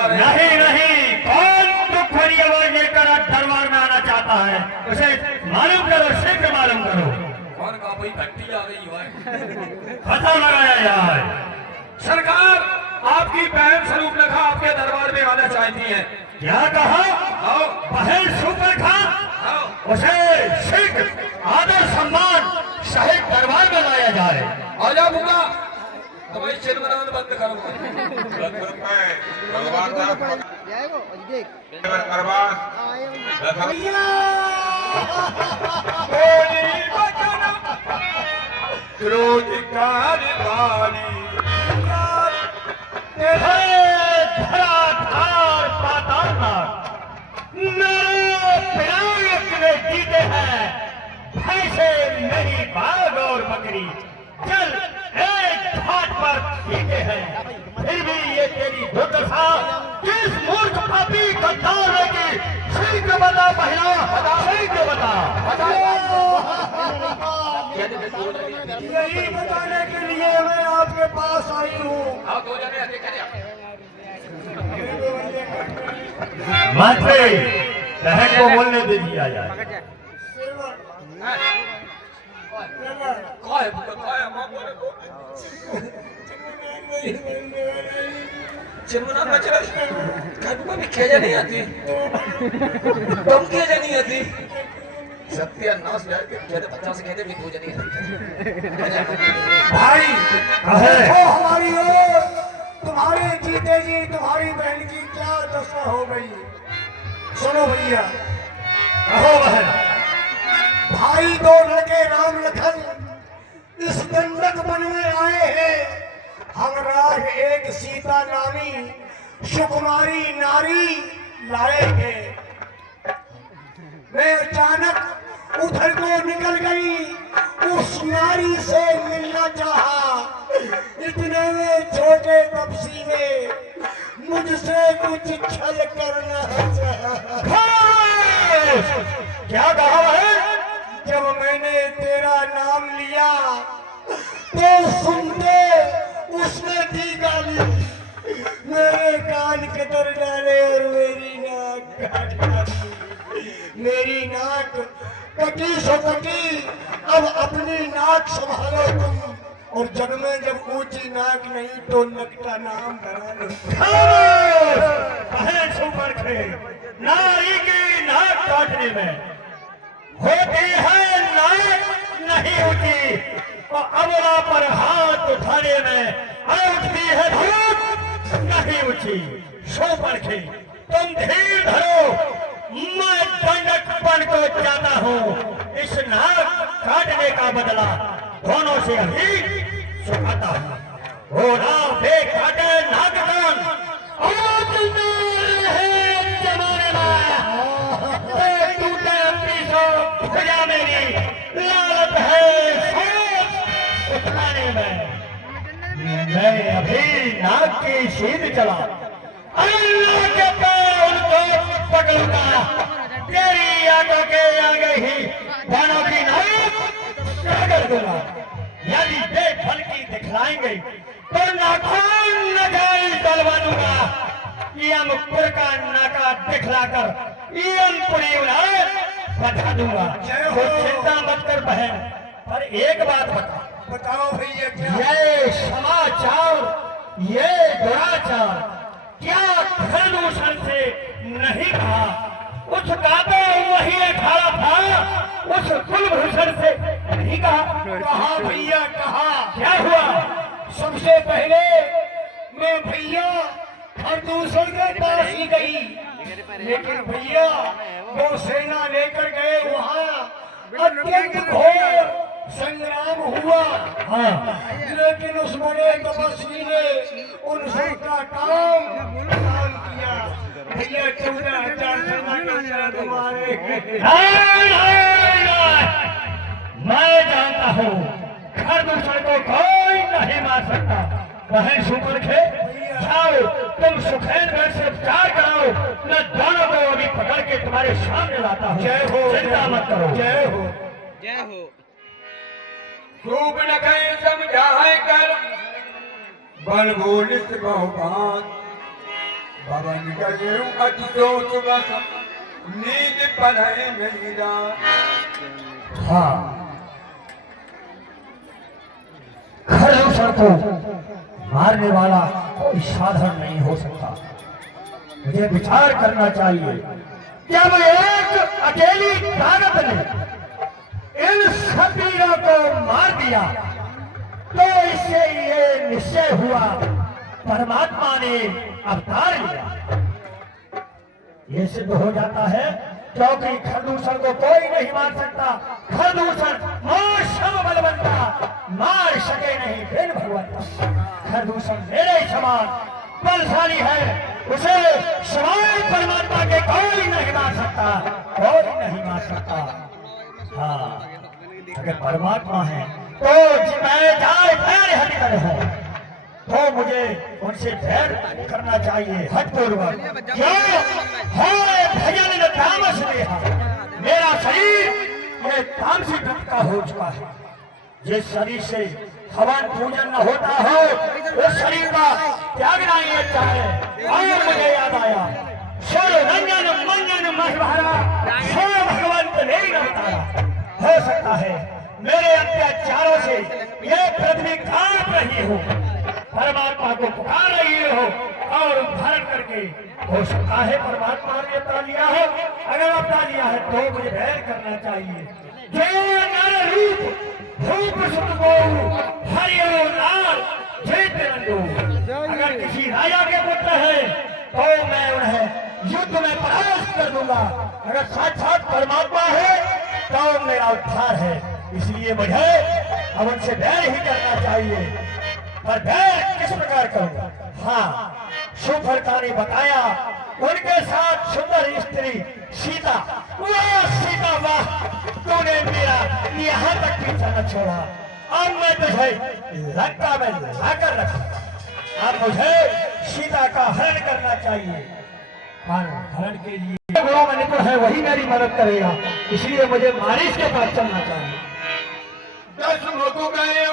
आ रहे हैं। नहीं नहीं, कौन दुख भरी आवाज लेकर दरबार में आना चाहता है, उसे मालूम करो, शीघ्र मालूम करो। कौन का भाई घंटी आ गई है। पता लगाया जाए। सरकार, आपकी बहन स्वरूप लेखा आपके दरबार में आना चाहती है। क्या कहा? आओ बहन सुपरखा, आओ उसे शीघ्र आदर सम्मान सहित दरबार में लाया जाए। आ जा बुका, तुम्हारी चिन्मनान बंद करो। क्रोध धराधार पातालनाथ मेरे विनायक ने जीते हैं भैंसे मेरी बाघ और बकरी चल एक घाट पर जीते हैं, फिर भी ये तेरी दुर्दशा किस मूर्ख पापी गद्दार की, शीघ्र बता बहना, शीघ्र बता। यही बताने के लिए मैं आपके पास आई हूँ। आओ दो जने आते क्या मंत्री बहन को बोलने दे दिया जाए। कौन है बुका, कौन है मां बोले तो चिन्मनान में चला क्या बुका भी खेजा नहीं आती, तुम खेजा नहीं आती। सत्यानाश यार के कहते 50 से कहते भी दो जने भाई कहे। देखो हमारी ओर, तुम्हारे जीते जी तुम्हारी बहन की क्या दशा हो गई। सुनो भैया, कहो बहन। भाई दो लड़के राम लखन इस दंडक वन में आए हैं। हमराज एक सीता नामी सुकुमारी नारी लाए हैं। मैं अचानक उधर को निकल गई, उस नारी से मिलना चाहा। इतने में छोटे तपसी ने मुझसे कुछ छल करना चाहा। क्या कहा बहन? जब मैंने तेरा नाम लिया तो सुनते उसने दी गाली, मेरे कान कतर डाले और मेरी नाक काट डाली। मेरी नाक कटी सो कटी, अब अपनी नाक संभालो तुम, और जग में जब ऊंची नाक नहीं तो नकटा नाम बना लो। बहन सुपर खे नारी की नाक काटने में होती है नाक नहीं ऊंची, और अबला पर हाथ उठाने में उठती है धूप नहीं ऊंची। सुपर खे तुम धीर धरो, मैं दंडकपन को चाहता हूँ। इस नाक काटने का बदला दोनों से अभी चुकाता हूँ। वो नाम पे काटे नाक कान और जमाने में टूटे पीछो भुजा मेरी लालत है सोच उठाने में। मैं अभी नाक की शीद चला अल्लाह के पैर उनको पकड़ूंगा, तेरी आंखों के आगे ही बाणों की नाक कर दूंगा। यदि बेफल की दिखलाएंगे तो नाखून नजाइज डलवा दूंगा। यमपुर का नाका दिखलाकर यमपुरी उन्हें बता दूंगा। तो चिंता मत कर बहन, पर एक बात बता। बताओ भैया क्या? ये समाचार, ये दुराचार क्या धनुषण से नहीं कहा? उस काबे वही अखाड़ा था, उस कुलभूषण से नहीं कहा? कहा भैया कहा। क्या हुआ? सबसे पहले मैं भैया प्रदूषण के पास ही गई, लेकिन भैया वो सेना लेकर गए, वहाँ अत्यंत घोर संग्राम हुआ। हाँ, लेकिन उस बड़े तपस्वी ने उन सबका काम किया। भैया 14,000 सेना के साथ हमारे मैं जानता हूँ खरदूषण को कोई नहीं मार सकता। बहन सुपर खे जाओ, तुम सुखेंद्र से उपचार कराओ, मैं दोनों को अभी पकड़ के तुम्हारे सामने लाता हूँ। जय हो, चिंता मत करो। जय हो। जय हो। खूब न कहीं समझाए कर बल बोलित बहुबात, पवन गयो अति सोच बस नींद पढ़े नहीं रात। हाँ, खरदूषण को मारने वाला कोई साधन नहीं हो सकता। मुझे विचार करना चाहिए। जब एक अकेली ताकत ने इन शबीरों को मार दिया तो इससे ये निश्चय हुआ परमात्मा ने अवतार लिया। ये सिद्ध हो जाता है क्योंकि खरदूषण को कोई नहीं मार सकता। खरदूषण मोक्षम बलवंता, मार सके नहीं फिर भगवंता। खरदूषण मेरे समान बलशाली है, उसे समान परमात्मा के कोई नहीं मार सकता, कोई नहीं मार सकता। हाँ, अगर परमात्मा है तो मैं जाए पैर हट कर हो तो मुझे उनसे बैर करना चाहिए हठपूर्वक। क्यों है भजन न तामस देहा, मेरा शरीर ये तामसी वृत्ति का हो चुका है। जिस शरीर से हवन पूजन न होता हो उस शरीर का त्यागना ही अच्छा है। और मुझे याद आया सोल रंजन मंजन महभरा सो भगवंत नहीं रहता। हो सकता है मेरे अत्याचारों से ये पृथ्वी कांप रही हो, परमात्मा को पुकार रही हो और धारण करके हो सकता है परमात्मा ने अपना लिया हो। अगर अपना लिया है तो मुझे बैर करना चाहिए। जो नर रूप रूप सुत को हरियो लाल जेत रंगो। अगर किसी राजा के पुत्र है तो मैं उन्हें युद्ध में परास्त कर दूंगा। अगर साक्षात परमात्मा है तो मेरा उद्धार है। इसलिए मुझे अब उनसे बैर ही करना चाहिए। पर बैर किस प्रकार करूंगा? हाँ, सुफलता ने बताया उनके साथ सुंदर स्त्री सीता। वाह सीता वाह, तूने मेरा यहाँ तक पीछा न छोड़ा। अब मैं तुझे लंका में लाकर रखूंगा। अब मुझे सीता का हरण करना चाहिए। हरण के लिए गुरु में निपुण है, वही मेरी मदद करेगा। इसलिए मुझे मारिश के पास चलना चाहिए। दस लोगों गए